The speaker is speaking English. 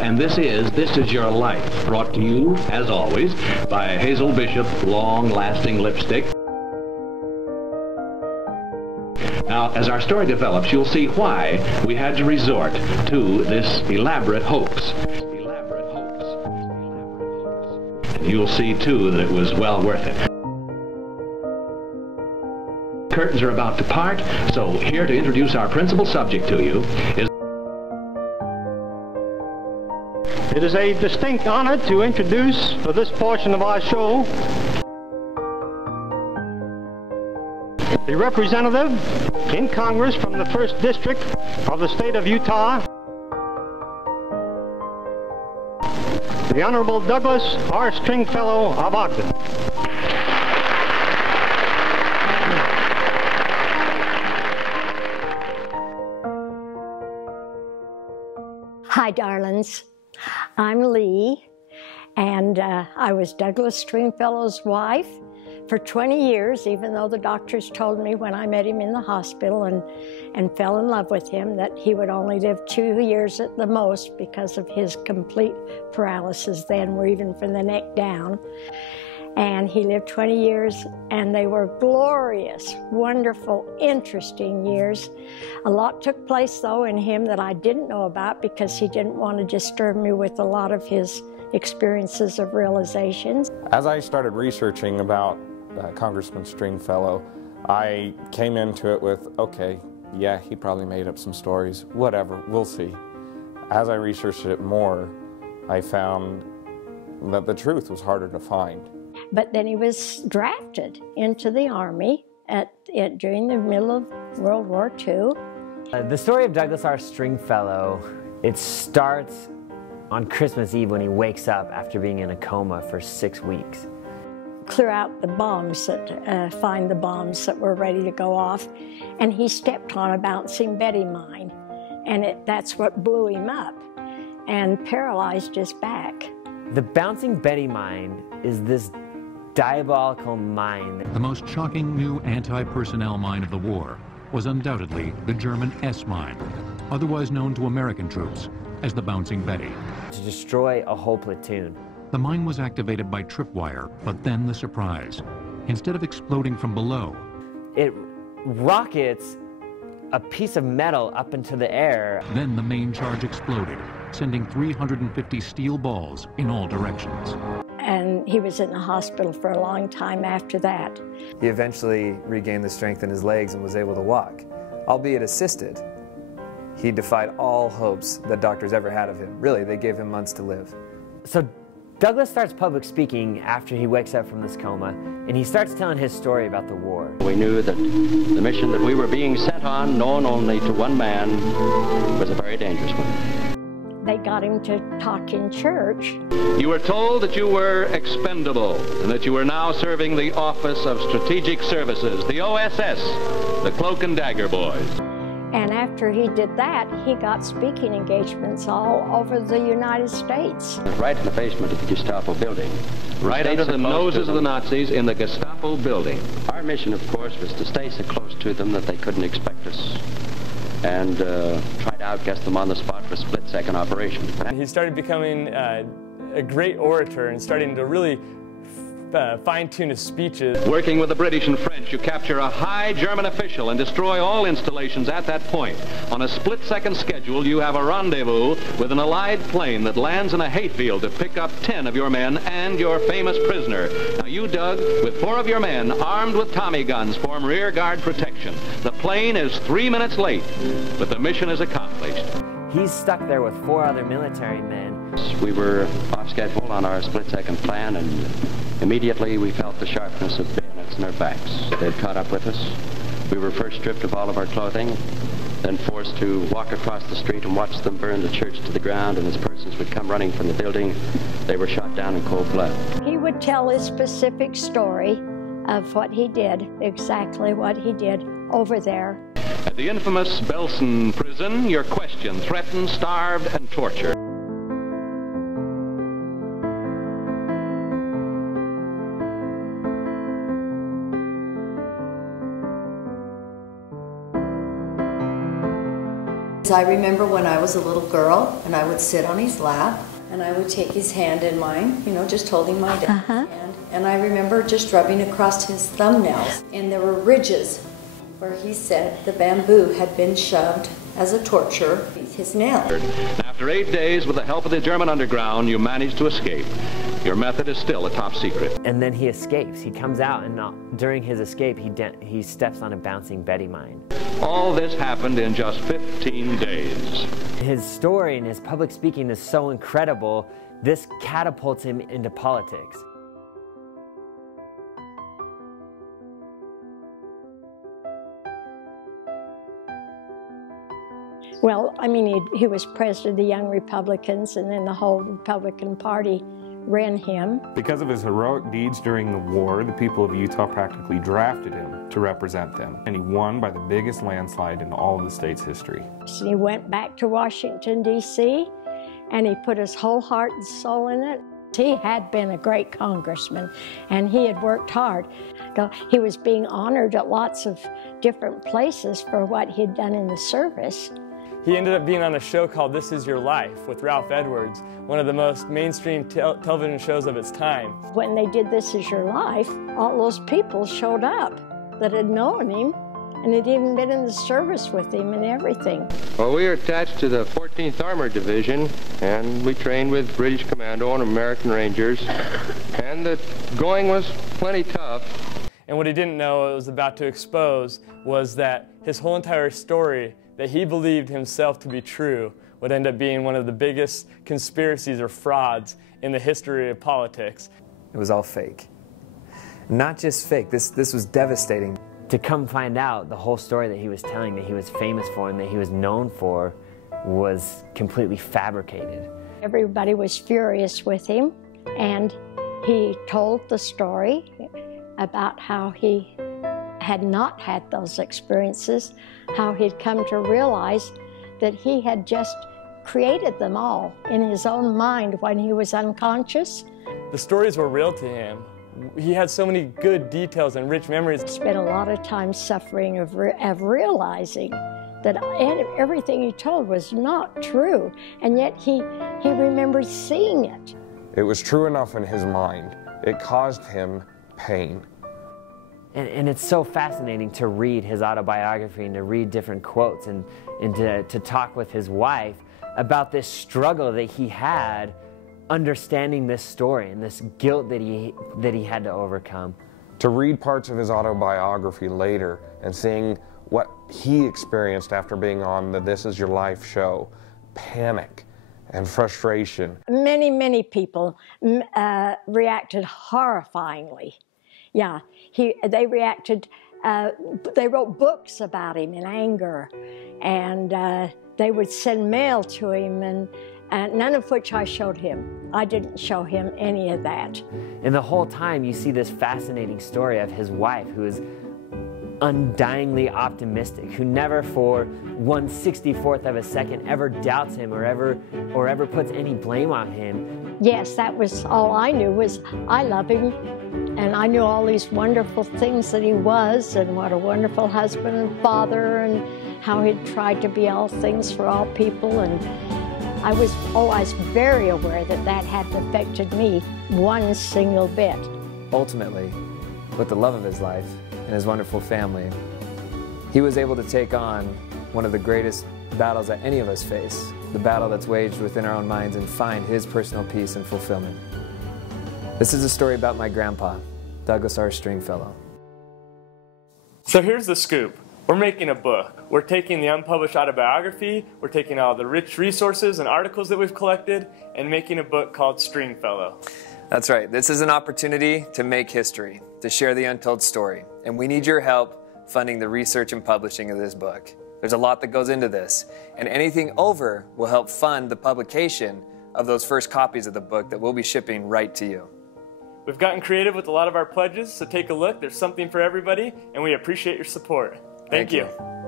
And this is your life, brought to you, as always, by Hazel Bishop long-lasting lipstick. Now, as our story develops, you'll see why we had to resort to this elaborate hoax. And you'll see, too, that it was well worth it. Curtains are about to part, so here to introduce our principal subject to you is... It is a distinct honor to introduce, for this portion of our show, the representative in Congress from the 1st District of the state of Utah, the Honorable Douglas R. Stringfellow of Ogden. Hi, darlings. I'm Lee, and I was Douglas Stringfellow's wife for 20 years, even though the doctors told me when I met him in the hospital and fell in love with him that he would only live 2 years at the most because of his complete paralysis then, or even from the neck down. And he lived 20 years, and they were glorious, wonderful, interesting years. A lot took place, though, in him that I didn't know about because he didn't want to disturb me with a lot of his experiences of realizations. As I started researching about Congressman Stringfellow, I came into it with, okay, yeah, he probably made up some stories, whatever, we'll see. As I researched it more, I found that the truth was harder to find. But then he was drafted into the Army during the middle of World War II. The story of Douglas R. Stringfellow, it starts on Christmas Eve when he wakes up after being in a coma for 6 weeks. Clear out the bombs, find the bombs that were ready to go off, and he stepped on a bouncing Betty mine, and that's what blew him up and paralyzed his back. The bouncing Betty mine is this diabolical mine. The most shocking new anti-personnel mine of the war was undoubtedly the German S-mine, otherwise known to American troops as the Bouncing Betty. To destroy a whole platoon. The mine was activated by tripwire, but then the surprise. Instead of exploding from below, it rockets a piece of metal up into the air. Then the main charge exploded, sending 350 steel balls in all directions. And he was in the hospital for a long time after that. He eventually regained the strength in his legs and was able to walk, albeit assisted. He defied all hopes that doctors ever had of him. Really, they gave him months to live. So Douglas starts public speaking after he wakes up from this coma, and he starts telling his story about the war. We knew that the mission that we were being sent on, known only to one man, was a very dangerous one. They got him to talk in church. You were told that you were expendable and that you were now serving the Office of Strategic Services, the OSS, the Cloak and Dagger Boys. And after he did that, he got speaking engagements all over the United States. Right in the basement of the Gestapo building. Right under the noses of the Nazis in the Gestapo building. Our mission, of course, was to stay so close to them that they couldn't expect us, and try to outguess them on the spot for a split-second operation. He started becoming a great orator and starting to really fine-tune his speeches. Working with the British and French, you capture a high German official and destroy all installations at that point. On a split-second schedule, you have a rendezvous with an Allied plane that lands in a hayfield to pick up 10 of your men and your famous prisoner. Now you, Doug, with 4 of your men, armed with Tommy guns, form rear guard protection. The plane is 3 minutes late, but the mission is accomplished. He's stuck there with 4 other military men. We were off schedule on our split-second plan, and immediately we felt the sharpness of bayonets in our backs. They'd caught up with us. We were first stripped of all of our clothing, then forced to walk across the street and watch them burn the church to the ground, and as persons would come running from the building, they were shot down in cold blood. He would tell a specific story of what he did, exactly what he did over there. At the infamous Belsen prison, you're questioned, threatened, starved, and tortured. I remember when I was a little girl and I would sit on his lap and I would take his hand in mine, you know, just holding my dad's hand. And I remember just rubbing across his thumbnails, and there were ridges where he said the bamboo had been shoved as a torture with his nail. After 8 days, with the help of the German underground, you managed to escape. Your method is still a top secret. And then he escapes. He comes out, and during his escape, he steps on a bouncing Betty mine. All this happened in just 15 days. His story and his public speaking is so incredible, this catapults him into politics. Well, I mean, he was president of the Young Republicans, and then the whole Republican Party ran him. Because of his heroic deeds during the war, the people of Utah practically drafted him to represent them, and he won by the biggest landslide in all of the state's history. So he went back to Washington, D.C., and he put his whole heart and soul in it. He had been a great congressman, and he had worked hard. He was being honored at lots of different places for what he'd done in the service. He ended up being on a show called This Is Your Life with Ralph Edwards, one of the most mainstream television shows of its time. When they did This Is Your Life, all those people showed up that had known him and had even been in the service with him and everything. Well, we are attached to the 14th Armored Division, and we trained with British Commando and American Rangers, and the going was plenty tough. And what he didn't know it was about to expose was that his whole entire story that he believed himself to be true would end up being one of the biggest conspiracies or frauds in the history of politics. It was all fake. Not just fake, this was devastating. To come find out the whole story that he was telling, that he was famous for and that he was known for, was completely fabricated. Everybody was furious with him, and he told the story about how he had not had those experiences, how he'd come to realize that he had just created them all in his own mind when he was unconscious. The stories were real to him. He had so many good details and rich memories. He spent a lot of time suffering of realizing that everything he told was not true, and yet he remembered seeing it. It was true enough in his mind. It caused him pain. And it's so fascinating to read his autobiography and to read different quotes and to talk with his wife about this struggle that he had understanding this story and this guilt that he had to overcome. To read parts of his autobiography later and seeing what he experienced after being on the This Is Your Life show, panic and frustration. Many, many people reacted horrifyingly. Yeah, they reacted, they wrote books about him in anger, and they would send mail to him, and none of which I showed him. I didn't show him any of that. And the whole time you see this fascinating story of his wife, who is undyingly optimistic, who never for 1/64th of a second ever doubts him or ever puts any blame on him. Yes, that was all I knew, was I love him, and I knew all these wonderful things that he was, and what a wonderful husband and father, and how he'd tried to be all things for all people, and I was always very aware that that hadn't affected me one single bit. Ultimately, with the love of his life and his wonderful family, he was able to take on one of the greatest battles that any of us face, the battle that's waged within our own minds, and find his personal peace and fulfillment. This is a story about my grandpa, Douglas R. Stringfellow. So here's the scoop. We're making a book. We're taking the unpublished autobiography, we're taking all the rich resources and articles that we've collected, and making a book called Stringfellow. That's right. This is an opportunity to make history, to share the untold story, and we need your help funding the research and publishing of this book. There's a lot that goes into this, and anything over will help fund the publication of those first copies of the book that we'll be shipping right to you. We've gotten creative with a lot of our pledges, so take a look. There's something for everybody, and we appreciate your support. Thank you.